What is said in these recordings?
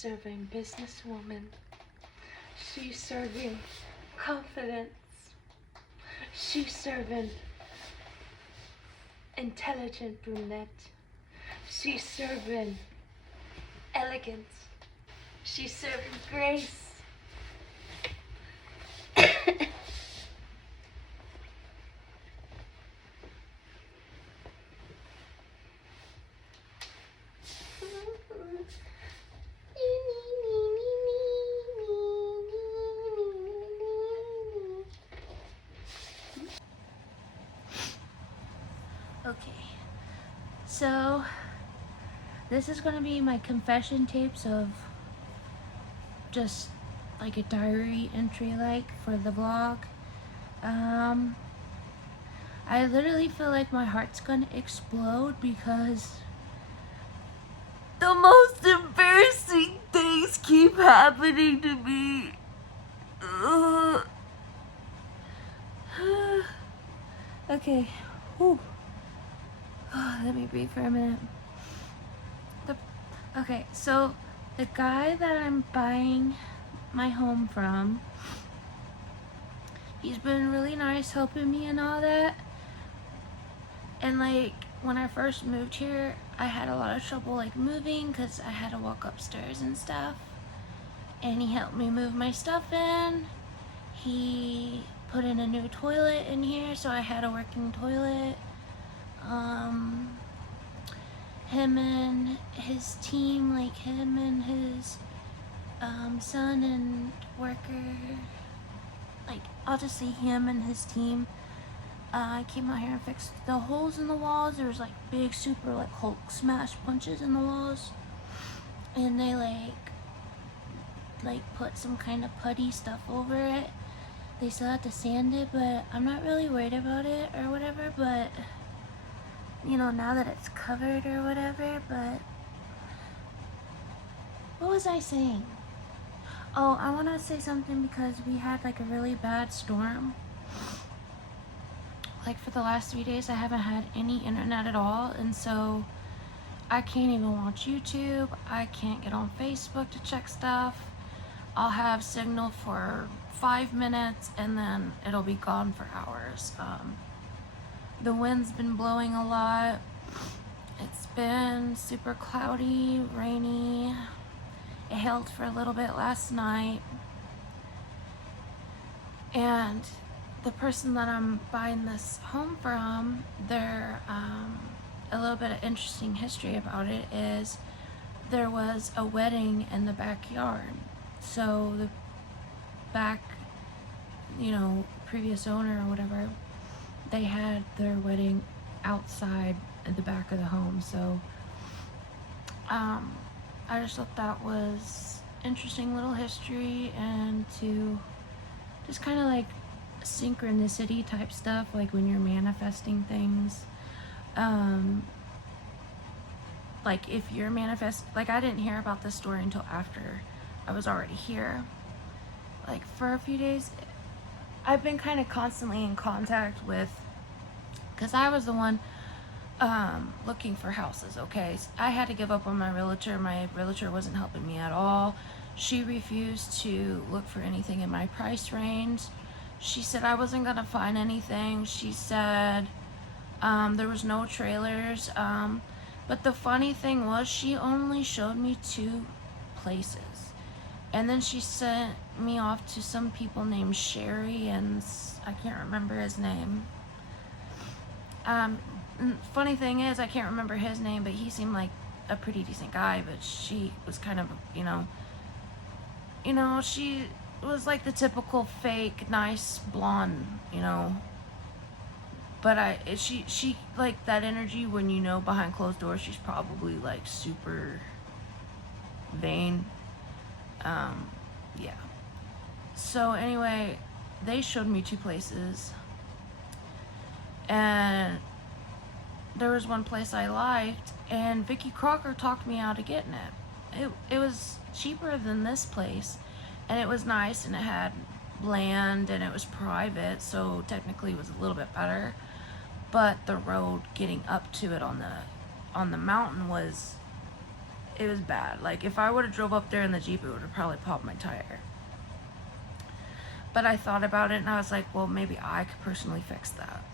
serving businesswoman. She's serving confidence. She's serving intelligent brunette. She's serving elegance. She's serving grace. Okay, so this is gonna be my confession tapes of just like a diary entry for the vlog. I literally feel like my heart's gonna explode because the most embarrassing things keep happening to me. Okay, whew. Let me breathe for a minute. Okay, so the guy that I'm buying my home from, he's been really nice helping me and all that. And like when I first moved here, I had a lot of trouble like moving because I had to walk upstairs and stuff. And he helped me move my stuff in. He put in a new toilet in here, so I had a working toilet. Him and his team, like him and his son and worker, like I'll just say him and his team, came out here and fixed the holes in the walls. There was like big super like Hulk smash punches in the walls, and they like put some kind of putty stuff over it. They still have to sand it, but I'm not really worried about it or whatever, but you know, now that it's covered or whatever. But what was I saying? Oh, I want to say something because we had like a really bad storm. Like for the last 3 days I haven't had any internet at all, and so I can't even watch YouTube. I can't get on Facebook to check stuff. I'll have signal for 5 minutes and then it'll be gone for hours. The wind's been blowing a lot. It's been super cloudy, rainy. It hailed for a little bit last night. And the person that I'm buying this home from, a little bit of interesting history about it is there was a wedding in the backyard. So the previous owner or whatever, they had their wedding outside at the back of the home. So I just thought that was interesting little history, and to just kind of like synchronicity type stuff, like when you're manifesting things. Like if you're like I didn't hear about this story until after I was already here. Like for a few days I've been kind of constantly in contact with, because I was the one looking for houses. Okay, so I had to give up on my realtor. My realtor wasn't helping me at all. She refused to look for anything in my price range. She said I wasn't gonna find anything. She said there was no trailers, but the funny thing was she only showed me 2 places. And then she sent me off to some people named Sherry, and I can't remember his name. Funny thing is, I can't remember his name, but he seemed like a pretty decent guy. But she was kind of, she was like the typical fake, nice blonde, But she like that energy when behind closed doors she's probably like super vain. Yeah. So anyway, they showed me 2 places, and there was one place I liked, and Vicky Crocker talked me out of getting it. It was cheaper than this place, and it was nice, and it had land, and it was private, so technically it was a little bit better. But the road getting up to it on the mountain it was bad. Like, if I would have drove up there in the Jeep, it would have probably popped my tire. But I thought about it and I was like, well, maybe I could personally fix that.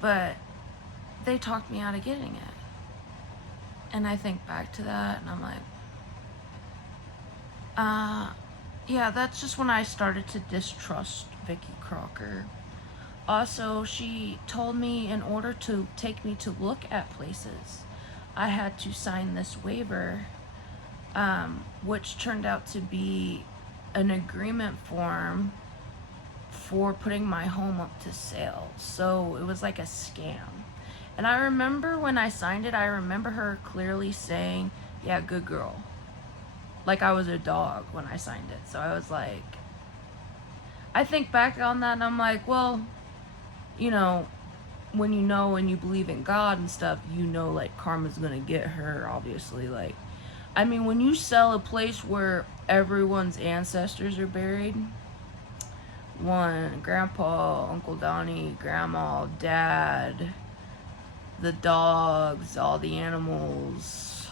But they talked me out of getting it. And I think back to that and I'm like, yeah, that's just when I started to distrust Vicky Crocker. Also, she told me in order to take me to look at places, I had to sign this waiver, which turned out to be an agreement form for putting my home up to sale. So it was like a scam. And I remember when I signed it, I remember her clearly saying, yeah, good girl. Like I was a dog when I signed it. So I was like, I think back on that and I'm like, well, you know and you believe in God and stuff, like karma's gonna get her, obviously. Like, I mean, when you sell a place where everyone's ancestors are buried, grandpa, Uncle Donnie, grandma, dad, the dogs, all the animals,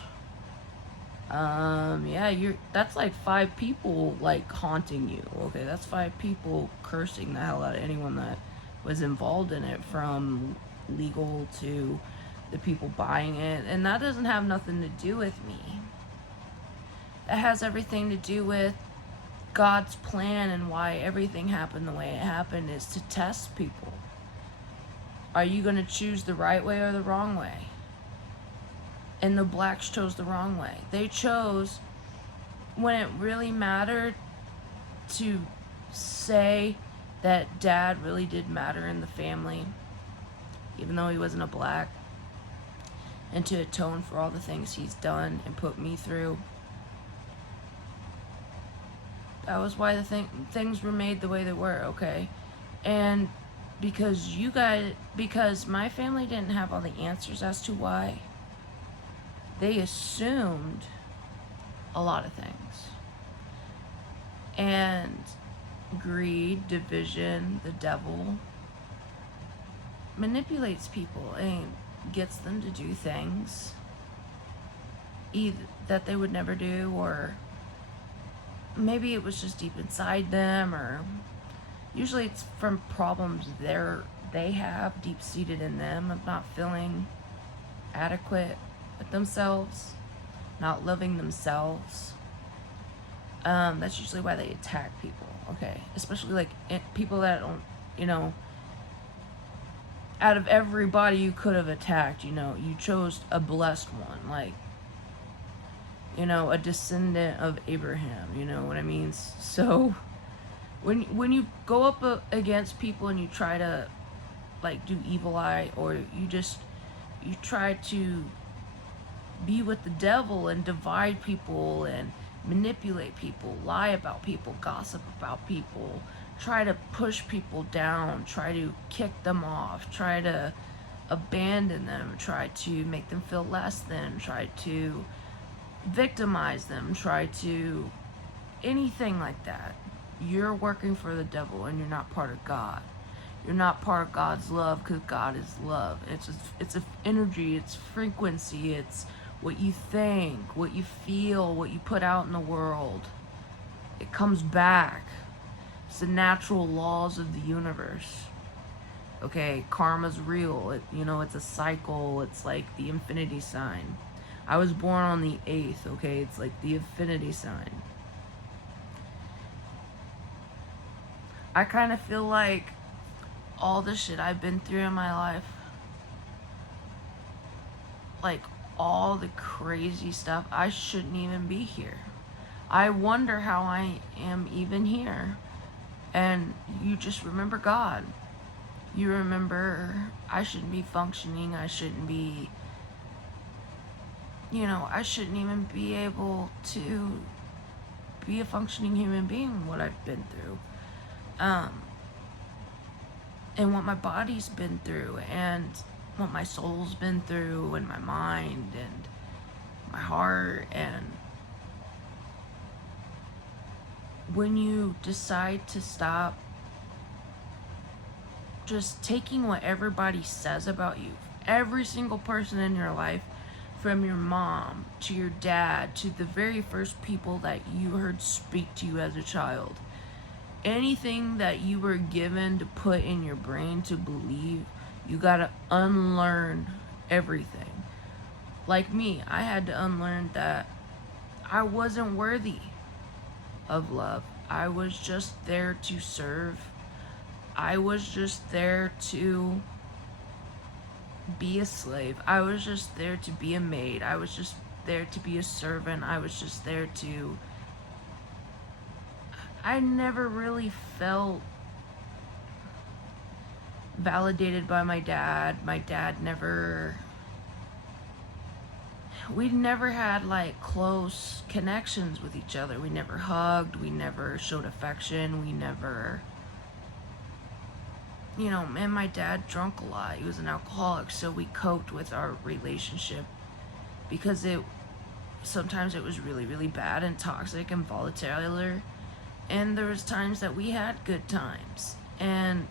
that's like 5 people like haunting you. Okay, that's 5 people cursing the hell out of anyone that was involved in it, from legal to the people buying it. And that doesn't have nothing to do with me. That has everything to do with God's plan, and why everything happened the way it happened is to test people. Are you going to choose the right way or the wrong way? And the blacks chose the wrong way. They chose, when it really mattered, to say that dad really did matter in the family, even though he wasn't a black, and to atone for all the things he's done and put me through. That was why the things were made the way they were, okay? And because my family didn't have all the answers as to why, they assumed a lot of things. And greed, division, the devil manipulates people and gets them to do things either that they would never do, or maybe it was just deep inside them, or usually it's from problems they have deep-seated in them of not feeling adequate with themselves, not loving themselves. That's usually why they attack people, okay? Especially like people that don't, out of everybody you could have attacked, you chose a blessed one, like, a descendant of Abraham, you know what I mean? So when you go up against people and you try to like do evil eye, or you try to be with the devil and divide people and manipulate people, lie about people, gossip about people, try to push people down, try to kick them off, try to abandon them, try to make them feel less than, try to victimize them, try to anything like that, you're working for the devil and you're not part of God. You're not part of God's love, because God is love. It's an energy, it's frequency, it's what you think, what you feel, what you put out in the world. It comes back. It's the natural laws of the universe. Okay, karma's real. It's a cycle. It's like the infinity sign. I was born on the 8th, okay? It's like the infinity sign. I kind of feel like all the shit I've been through in my life, like all the crazy stuff, I shouldn't even be here. I wonder how I am even here. And you just remember God. You remember I shouldn't be functioning. I shouldn't be, I shouldn't even be able to be a functioning human being, what I've been through. And what my body's been through, and what my soul's been through, and my mind, and my heart. And when you decide to stop just taking what everybody says about you, every single person in your life from your mom to your dad to the very first people that you heard speak to you as a child. Anything that you were given to put in your brain to believe, you gotta unlearn everything. Like me, I had to unlearn that I wasn't worthy of love. I was just there to serve. I was just there to be a slave. I was just there to be a maid. I was just there to be a servant. I was just there to. I never really felt validated by my dad. My dad never. We never had like close connections with each other. We never hugged. We never showed affection. We never. And my dad drunk a lot. He was an alcoholic, so we coped with our relationship because sometimes it was really, really bad and toxic and volatile. And there was times that we had good times, and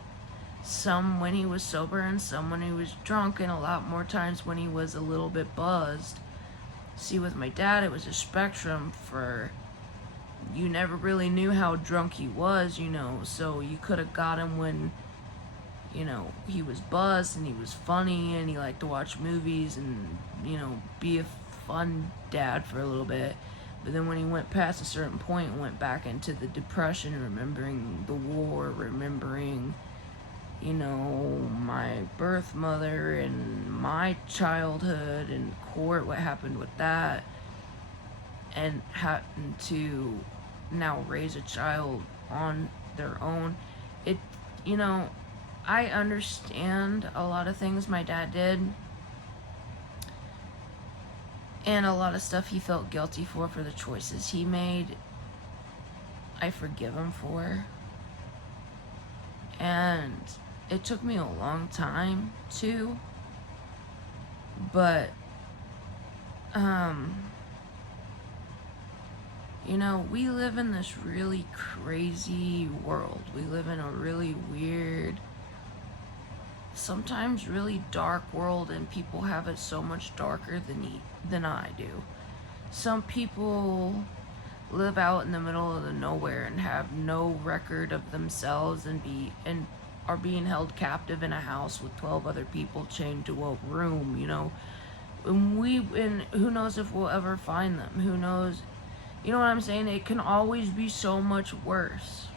some when he was sober and some when he was drunk, and a lot more times when he was a little bit buzzed. See, with my dad, it was a spectrum. For you never really knew how drunk he was, so you could have got him when he was buzzed and he was funny and he liked to watch movies and be a fun dad for a little bit. But then when he went past a certain point and went back into the depression, remembering the war, remembering my birth mother and my childhood and court, what happened with that, and having to now raise a child on their own, I understand a lot of things my dad did and a lot of stuff he felt guilty for the choices he made. I forgive him for. And it took me a long time to, but we live in this really crazy world. We live in a really weird, sometimes really dark world, and people have it so much darker than I do. Some people live out in the middle of the nowhere and have no record of themselves and are being held captive in a house with 12 other people chained to a room, and who knows if we'll ever find them. Who knows? You know what I'm saying? It can always be so much worse.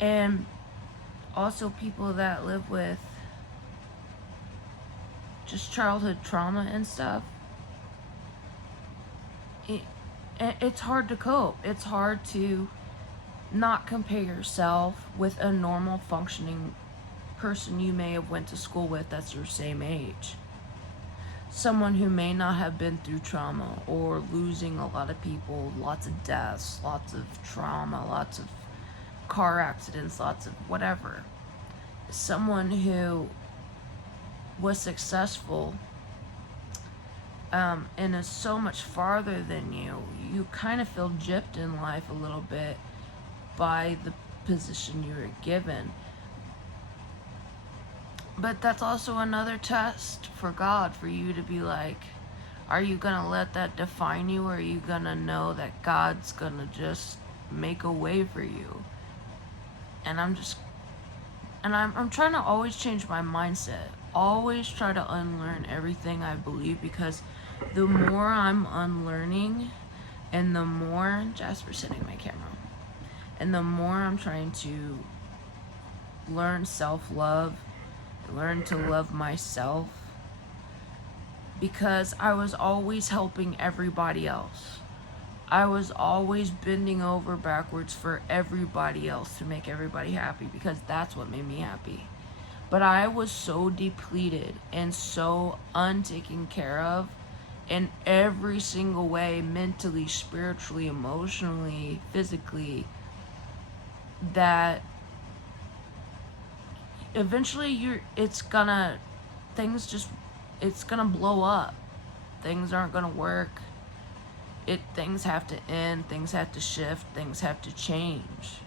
And also people that live with just childhood trauma and stuff, it's hard to cope. It's hard to not compare yourself with a normal functioning person you may have went to school with that's your same age. Someone who may not have been through trauma or losing a lot of people, lots of deaths, lots of trauma, lots of car accidents, lots of whatever. Someone who was successful and is so much farther than you kind of feel gypped in life a little bit by the position you were given. But that's also another test for God, for you to be like, are you gonna let that define you, or are you gonna know that God's gonna just make a way for you? And I'm trying to always change my mindset, always try to unlearn everything I believe, because the more I'm unlearning, and the more Jasper's setting my camera, and the more I'm trying to learn self-love, learn to love myself, because I was always helping everybody else. I was always bending over backwards for everybody else to make everybody happy, because that's what made me happy. But I was so depleted and so untaken care of in every single way, mentally, spiritually, emotionally, physically, that eventually it's gonna blow up. Things aren't gonna work. Things have to end, things have to shift, things have to change.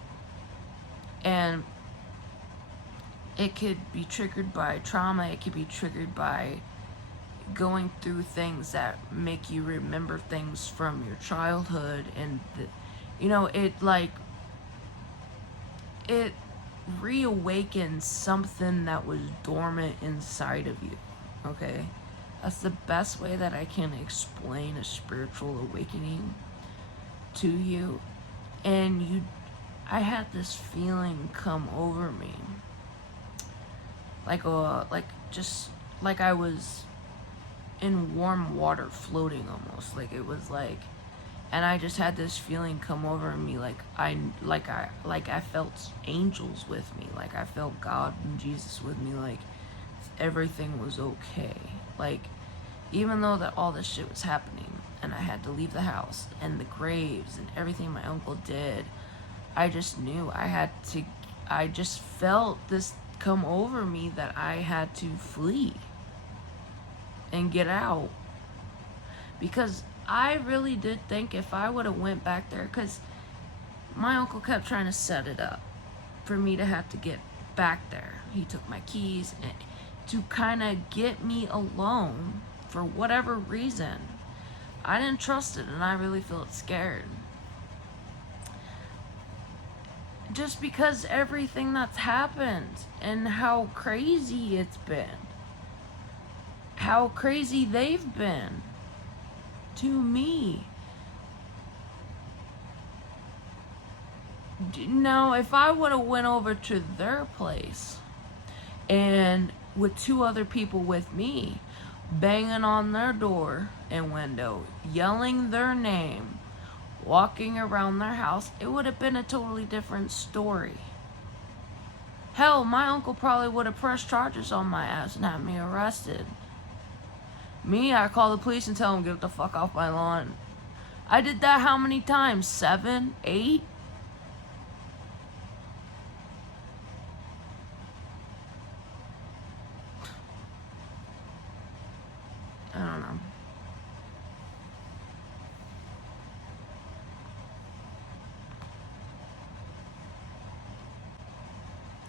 And it could be triggered by trauma, it could be triggered by going through things that make you remember things from your childhood, and it reawakens something that was dormant inside of you. Okay, that's the best way that I can explain a spiritual awakening to you. And I had this feeling come over me, just like I was in warm water floating, almost like it was like, and I just had this feeling come over me, like I felt angels with me, like I felt God and Jesus with me, like everything was okay. Like, even though that all this shit was happening and I had to leave the house and the graves and everything my uncle did, I just knew I just felt this come over me that I had to flee and get out. Because I really did think if I would have went back there, because my uncle kept trying to set it up for me to have to get back there. He took my keys to kind of get me alone for whatever reason. I didn't trust it, and I really felt scared. Just because everything that's happened and how crazy it's been. How crazy they've been to me. Now, if I would have went over to their place and with 2 other people with me, banging on their door and window, yelling their name, walking around their house, it would have been a totally different story. Hell, my uncle probably would have pressed charges on my ass and had me arrested. Me, I call the police and tell them, get the fuck off my lawn. I did that how many times? 7? 8? I don't know.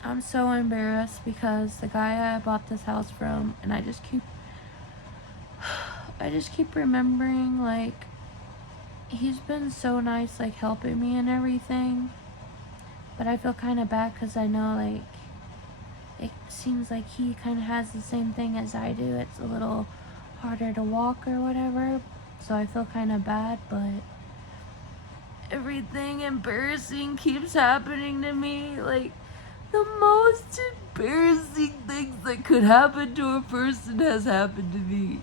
I'm so embarrassed because the guy I bought this house from, and I just keep remembering, like, he's been so nice, like, helping me and everything. But I feel kind of bad because I know, like, it seems like he kind of has the same thing as I do. It's a little harder to walk or whatever. So I feel kind of bad, but everything embarrassing keeps happening to me. Like, the most embarrassing things that could happen to a person has happened to me.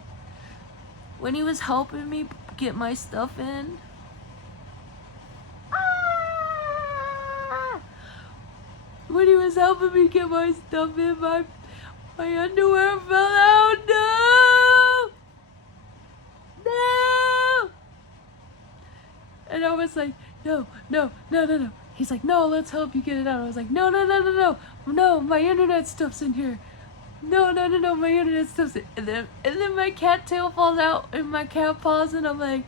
When he was helping me get my stuff in, when he was helping me get my stuff in, my underwear fell out. No! And I was like, no. He's like, no, let's help you get it out. I was like, no, my internet stuff's in here. No, my internet stuff's in. And then my cat tail falls out and my cat paws, and I'm like,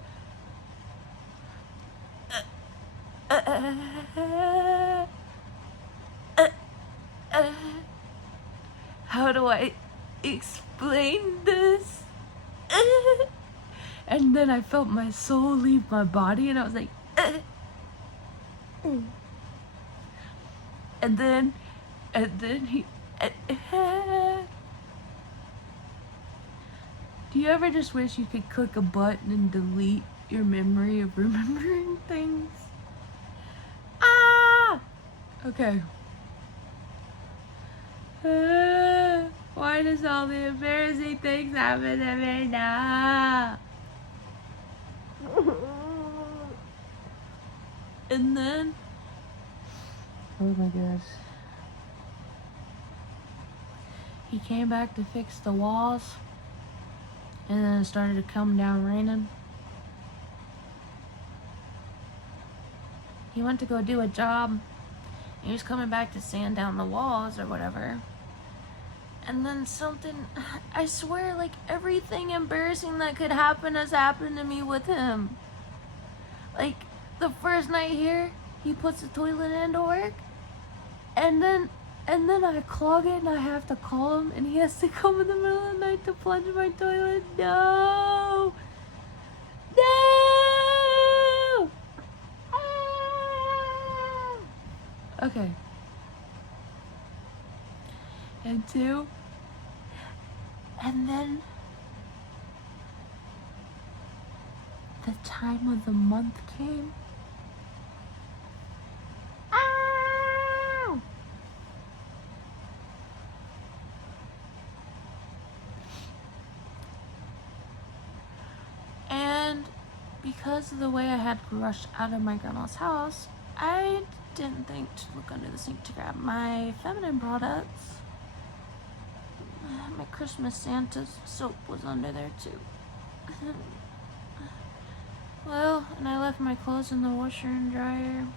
how do I explain this? And then I felt my soul leave my body, and I was like, and then he, do you ever just wish you could click a button and delete your memory of remembering things? Okay. Why does all the embarrassing things happen to me now? And then, oh my gosh, he came back to fix the walls, and then it started to come down raining. He went to go do a job. He was coming back to sand down the walls or whatever. And then something, I swear, like, everything embarrassing that could happen has happened to me with him. Like, the first night here, he puts the toilet in to work. And then And then I clog it and I have to call him and he has to come in the middle of the night to plunge my toilet. No! No! Ah! Okay. And two. And then the time of the month came. Ow! And because of the way I had rushed out of my grandma's house, I didn't think to look under the sink to grab my feminine products. My Christmas Santa's soap was under there too. Well, and I left my clothes in the washer and dryer.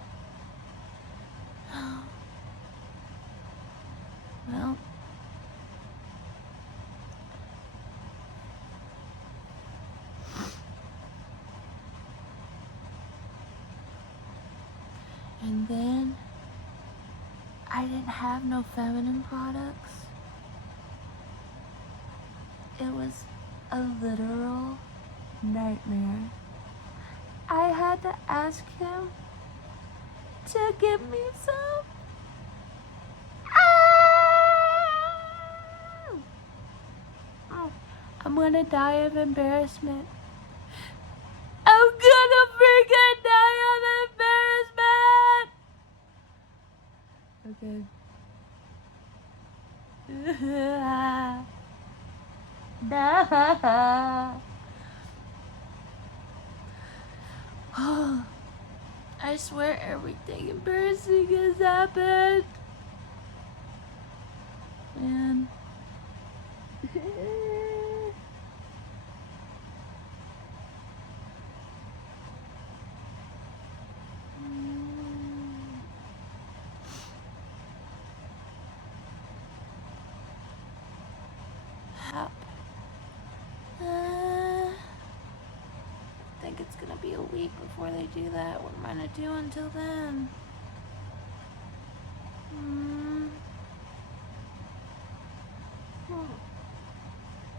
Well, and then I didn't have no feminine products. It was a literal nightmare. I had to ask him to give me some. Ah! I'm gonna die of embarrassment. I'm gonna freaking die of embarrassment! Okay. I swear everything embarrassing has happened. Man. I think it's gonna be a week before they do that. What am I gonna do until then?